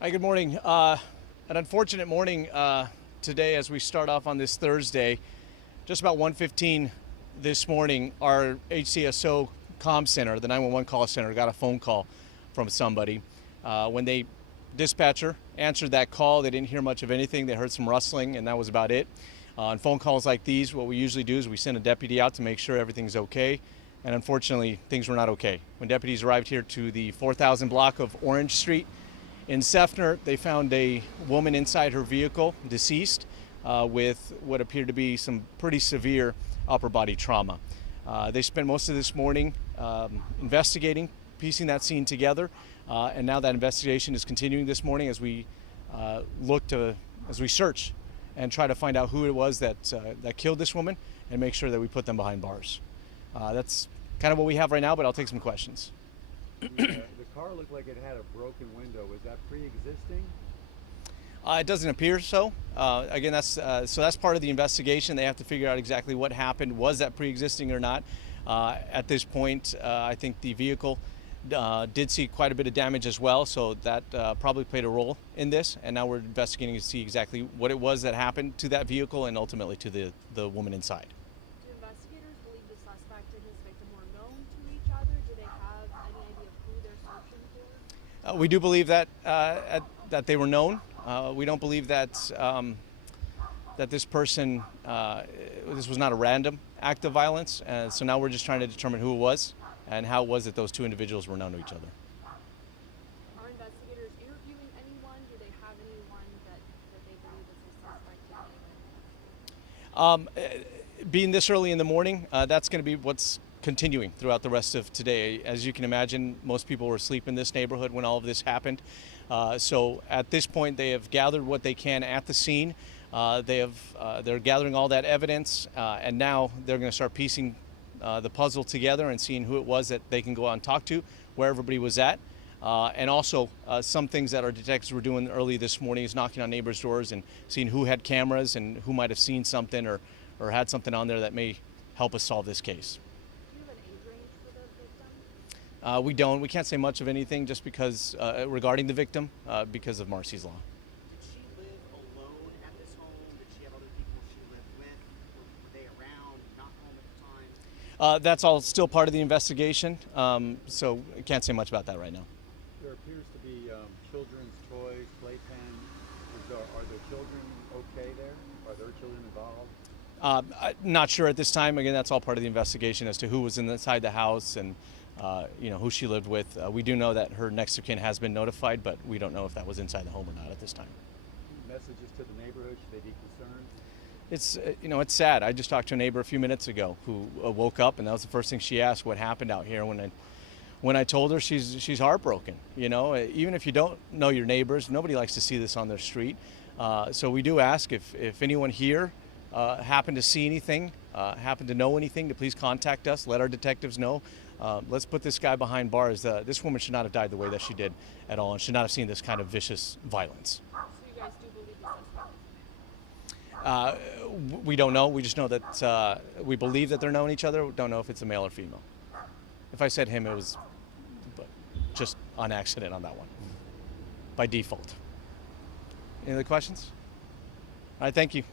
Hi, good morning. An unfortunate morning today as we start off on this Thursday. Just about 1:15 this morning, our HCSO comm center, the 911 call center, got a phone call from somebody. When they dispatcher answered that call, they didn't hear much of anything. They heard some rustling, and that was about it. On phone calls like these, what we usually do is we send a deputy out to make sure everything's okay. And unfortunately, things were not okay. When deputies arrived here to the 4000 block of Orange Street, in Seffner, they found a woman inside her vehicle, deceased, with what appeared to be some pretty severe upper body trauma. They spent most of this morning investigating, piecing that scene together, and now that investigation is continuing this morning as we as we search and try to find out who it was that killed this woman and make sure that we put them behind bars. That's kind of what we have right now, but I'll take some questions. The car looked like it had a broken window. Was that pre-existing? It doesn't appear so. Again, that's part of the investigation. They have to figure out exactly what happened. Was that pre-existing or not? At this point, I think the vehicle did see quite a bit of damage as well, so that probably played a role in this. And now we're investigating to see exactly what it was that happened to that vehicle and ultimately to the woman inside. Do investigators believe the suspect and his victim were known to each other? Do they have any idea of who they're searching for? We do believe that that they were known. We don't believe that that this person this was not a random act of violence. So now we're just trying to determine who it was and how it was that those two individuals were known to each other. Are investigators interviewing anyone? Do they have anyone that they believe is the suspect? Being this early in the morning, that's going to be what's continuing throughout the rest of today. As you can imagine, most people were asleep in this neighborhood when all of this happened. So at this point, they have gathered what they can at the scene. They're gathering all that evidence, and now they're going to start piecing the puzzle together and seeing who it was that they can go out and talk to, where everybody was at. And also some things that our detectives were doing early this morning is knocking on neighbors' doors and seeing who had cameras and who might have seen something or had something on there that may help us solve this case. Do you have an age range for the victim? We don't. We can't say much of anything just because regarding the victim because of Marcy's law. Did she live alone at this home? Did she have other people she lived with? Were they around, not home at the time? That's all still part of the investigation, so I can't say much about that right now. There appears to be children's toys, playpen. Are the children okay there? Are there children involved? Not sure at this time. Again, that's all part of the investigation as to who was inside the house and who she lived with. We do know that her next of kin has been notified, but we don't know if that was inside the home or not at this time. Messages to the neighborhood, should they be concerned? It's it's sad. I just talked to a neighbor a few minutes ago who woke up, and that was the first thing she asked, what happened out here. When I told her, she's heartbroken. Even if you don't know your neighbors, nobody likes to see this on their street. So we do ask if anyone here happened to see anything, happened to know anything, to please contact us. Let our detectives know. Let's put this guy behind bars. This woman should not have died the way that she did at all, and should not have seen this kind of vicious violence. So you guys do believe the suspect is a male? We don't know. We just know that we believe that they're knowing each other. We don't know if it's a male or female. If I said him, it was just on accident on that one, by default. Any other questions? All right, thank you.